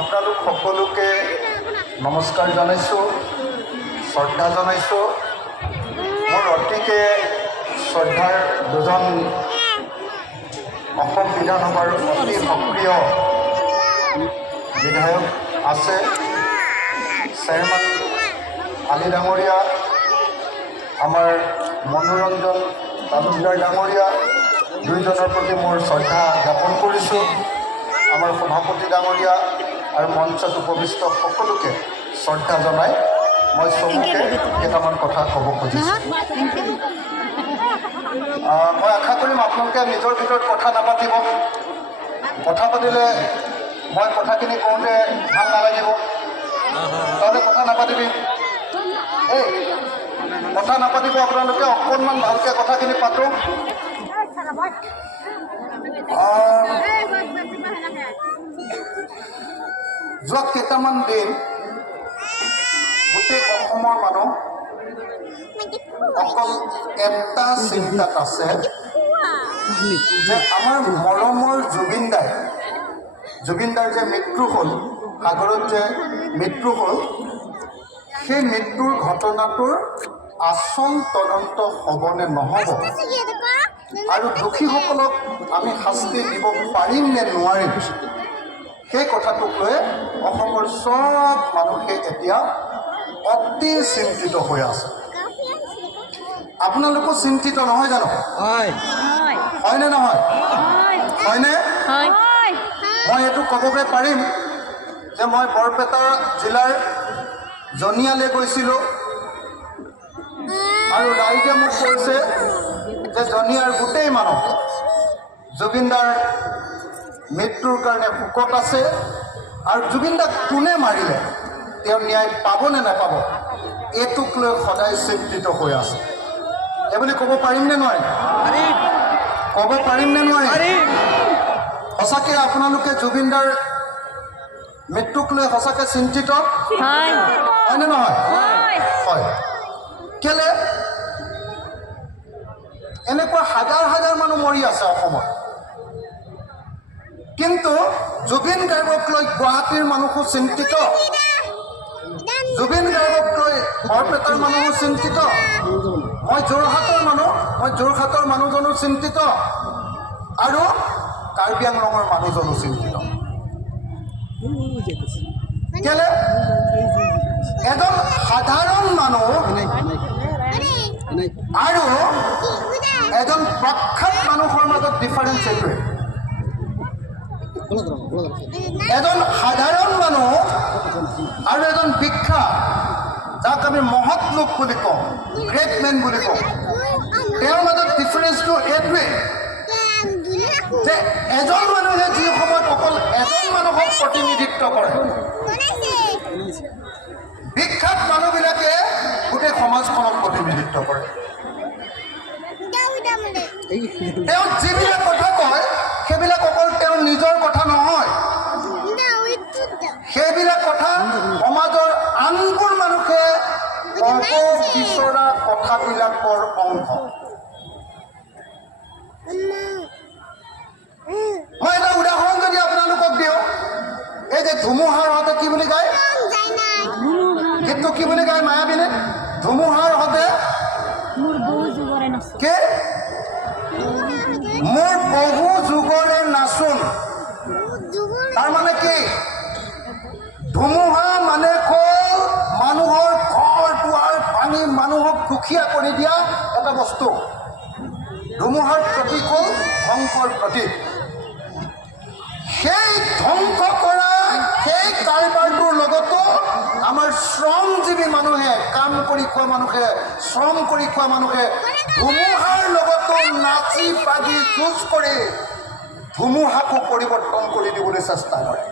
আপোনালোক সকলোকে নমস্কাৰ জনাইছোঁ, শ্ৰদ্ধা জনাইছোঁ। মোৰ অতিকে শ্ৰদ্ধাৰ দুজন অসম বিধানসভাৰ অতি সক্ৰিয় বিধায়ক আছে, চেয়াৰমেন আলি ডাঙৰীয়া, আমাৰ মনোৰঞ্জন তালুকদাৰ ডাঙৰীয়া, দুইজনৰ প্ৰতি মোৰ শ্ৰদ্ধা জ্ঞাপন কৰিছোঁ। আমাৰ সভাপতি ডাঙৰীয়া আৰু মঞ্চত উপবিষ্ট সকলোকে শ্ৰদ্ধা জনাই মই চমুকে কেইটামান কথা ক'ব খুজিছোঁ। মই আশা কৰিম আপোনালোকে নিজৰ ভিতৰত কথা নাপাতিব। কথা পাতিলে মই কথাখিনি কওঁতে ভাল নালাগিব, তাহলে কথা নাপাতিবি। এই কথা নাপাতিব আপোনালোকে, অকণমান ভালকৈ কথাখিনি পাতোঁ। যোৱা কেইটামান দিন গোটেই অসমৰ মানুহ অকল এটা চিন্তাত আছে যে আমাৰ মৰমৰ জুবিন দাৰ যে মৃত্যু হ'ল, সাগৰত যে মৃত্যু হ'ল, সেই মৃত্যুৰ ঘটনাটোৰ আচল তদন্ত হ'বনে নহ'ব আৰু দোষীসকলক আমি শাস্তি দিব পাৰিম নে নোৱাৰিম, সেই কথাটোক লৈ অসমৰ চব মানুহে এতিয়া অতি চিন্তিত হৈ আছে। আপোনালোকো চিন্তিত নহয় জানো? হয়নে নহয়? হয়নে? মই এইটো ক'বগৈ পাৰিম যে মই বৰপেটা জিলাৰ জনিয়ালৈ গৈছিলোঁ আৰু ৰাইজে মোক কৈছে যে জনিয়াৰ গোটেই মানুহ জুবিন দাৰ মৃত্যুৰ কাৰণে শোকত আছে আৰু জুবিন দাক কোনে মাৰিলে, তেওঁ ন্যায় পাবনে নাপাব, এইটোক লৈ সদায় চিন্তিত হৈ আছে। এইবুলি ক'ব পাৰিমনে নোৱাৰিম? ক'ব পাৰিমনে নোৱাৰিম? সঁচাকৈ আপোনালোকে জুবিন দাৰ মৃত্যুক লৈ সঁচাকৈ চিন্তিত হয়নে নহয়? হয়। কেলে এনেকুৱা হাজাৰ হাজাৰ মানুহ মৰি আছে অসমত, কিন্তু জুবিন গাৰ্গক লৈ গুৱাহাটীৰ মানুহো চিন্তিত, জুবিন গাৰ্গক লৈ বৰপেটাৰ মানুহো চিন্তিত, মই যোৰহাটৰ মানুহজনো চিন্তিত আৰু কাৰ্বি আংলঙৰ মানুহজনো চিন্তিত। কেলে এজন সাধাৰণ মানুহ আৰু এজন প্ৰখ্যাত মানুহৰ মাজত ডিফাৰেঞ্চ এইটোৱে। এজন সাধাৰণ মানুহ আৰু এজন বিখ্যাত, যাক আমি মহৎ লোক বুলি কওঁ, গ্ৰেট মেন বুলি কওঁ, তেওঁৰ মাজত ডিফাৰেঞ্চটো এইটোৱে যে এজন মানুহে যি সময়ত অকল এজন মানুহক প্ৰতিনিধিত্ব কৰে, বিখ্যাত মানুহবিলাকে গোটেই সমাজখনক প্ৰতিনিধিত্ব কৰে। তেওঁ যিবিলাক কথা কয় সেইবিলাক অকল তেওঁৰ নিজৰ কথা নহয়, সেইবিলাক কথা সমাজৰ আনবোৰ মানুহে ক'ব বিচৰা কথাবিলাকৰ অংশ। মই এটা উদাহৰণ যদি আপোনালোকক দিওঁ, এই যে ধুমুহাৰ হতে কি বুলি কয়, গীতটো কি বুলি কয় মায়াবিনে? ধুমুহাৰ হতে কি? মোৰ বহু যুগৰে নাচোন। তাৰমানে কি? ধুমুহা মানে হ'ল মানুহৰ ঘৰ দুৱাৰ ভাঙি মানুহক দুখীয়া কৰি দিয়া এটা বস্তু। ধুমুহাৰ প্ৰতীক হ'ল ধ্বংসৰ প্ৰতীক। সেই ধ্বংস কৰা সেই কাৰবাৰটোৰ লগতো আমাৰ শ্ৰমজীৱী মানুহে, কাম কৰি খোৱা মানুহে, শ্ৰম কৰি খোৱা মানুহে ধুমুহাৰ লগতো নাচি বাগি যুঁজ কৰি ধুমুহাকো পৰিৱৰ্তন কৰি দিবলৈ চেষ্টা কৰে।